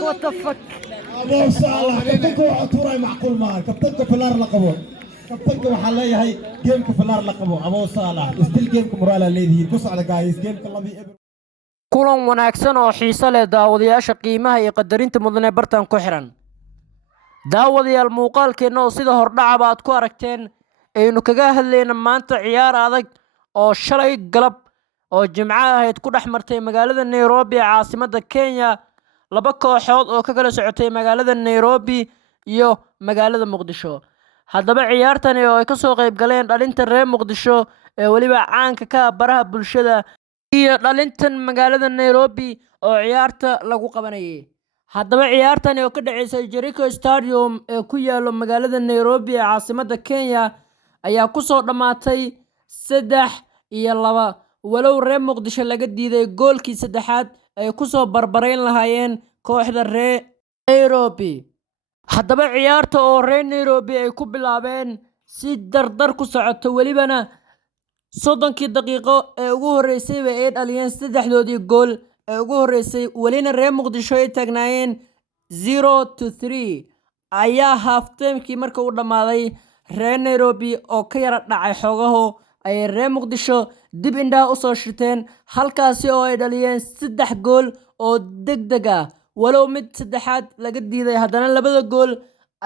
وات ذا فك ابو صالح كابتنكو اتوراي معقول ما كابتنكو فلار لقبو كابتنكو waxaa leeyahay geemka falaar la qabo abo Saalax istil geemka moraal leeyahay ku socda guys geemka labi kulan wanaagsan oo xiiso leh daawadayaasha qiimaha iyo qadarinta mudane bartan ku xiran daawadayaal muuqaalkeena oo sida hordhacaba aad ku aragteen aynu kaga hadlayna maanta ciyaar adag oo shalay galab oo jimco ahayd ku dhex martay magaalada Nairobi caasimadda Kenya laba kooxood oo ka kala socotay magaalada Nairobi iyo magaalada Muqdisho haddaba ciyaartani oo ay ka soo qayb galeen dhalinta reer Muqdisho ee waliba caanka ka baraha bulshada iyo dhalintan magaalada Nairobi oo ciyaarta lagu qabanayay haddaba ciyaartani oo ka dhaceysay Jericho Stadium ee ku yaalo magaalada Nairobi ee caasimadda Kenya ayaa ku soo dhamaatay 3-2 walow reer Muqdisho laga diiday goolkii saddexaad ay ku soo barbareyn lahaayeen kooxda reer Nairobi haddaba ciyaarta oo reer Nairobi ay ku bilaabeen si dardar ku socoto walibana 30 daqiiqo ee ugu horeysay ay dhaliyeen saddexdoodii gool ee ugu horeysay walina reer Muqdisho ay taagnaayeen 0-3 ayaa half time-kii marka uu dhamaaday reer Nairobi oo ka yara dhacay xogaho ay reer Muqdisho dib indhaha u soo shiteen halkaasi oo ay dhaliyeen 3 gool oo degdeg ah walow mid saddexaad laga diiday haddana labada gool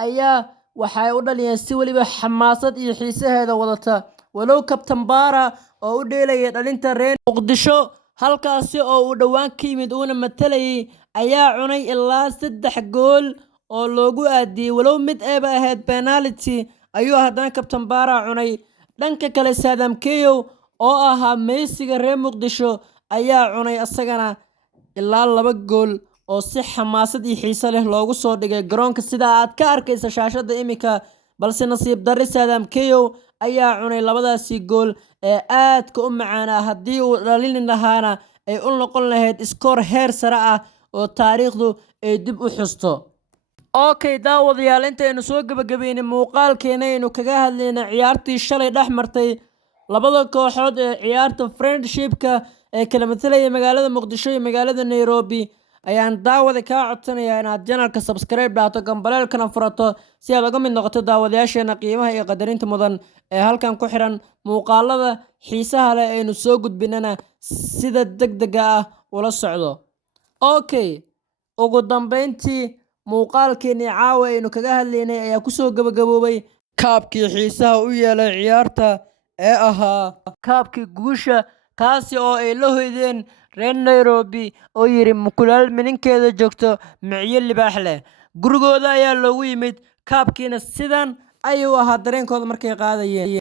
ayaa waxay u dhaliyeen si waliba xamaasad iyo xiisaheeda wadata walow Captain Bara oo u dheelayay dhalinta reer Muqdisho halkaasi oo uu dhawaan ka yimid uuna matalayay ayaa cunay ilaa 3 gool oo loogu aadiyay walow mid eeba ahayd penalty ayuu haddana Captain Bara cunay dhanka kale Saddam Keyo oo ahaa Messi-ga reer Muqdisho ayaa cunay asagana ilaa 2 gool oo si xamaasad iyo xiiso leh loogu soo dhigay garoonka sida aad ka arkaysa shaashada imika balse nasiib darri Saddam Keyo ayaa cunay labadaasi gool ee aadka u macaan haddii uu dhalin lahaana ay u noqon lahayd score heer sare ah oo taariikhdu ay dib u xusto okay daawadayaal intaynu soo gabagabeynay muuqaalkeena aynu kaga hadlaynay ciyaartii shalay dhex martay labada kooxood ee ciyaarta friendship-ka ee kala matalaya magaalada Muqdisho iyo magaalada Nairobi ayaan daawada ka codsanayaa inaad channelka subscribe dhaato gambaleelkana furato si aad uga mid noqoto daawadayaasheena qiimaha iyo qadarinta mudan ee halkan ku xiran muuqaalada xiisaha leh aynu soo gudbinana sida degdega ah ula socdo okay ugu dambeyntii muuqaalkeeni caawa aynu kaga hadlaynay ayaa ku soo gabagaboobay kaabkii xiisaha u yeelay ciyaarta ee ahaa kaabkii guusha kaasi oo ay la hoydeen reer Nairobi oo yiri mukulaal mininkeeda joogto miciyo libaax leh gurigooda ayaa loogu yimid kaabkiina sidan ayuu ahaa dareenkooda markay qaadayeen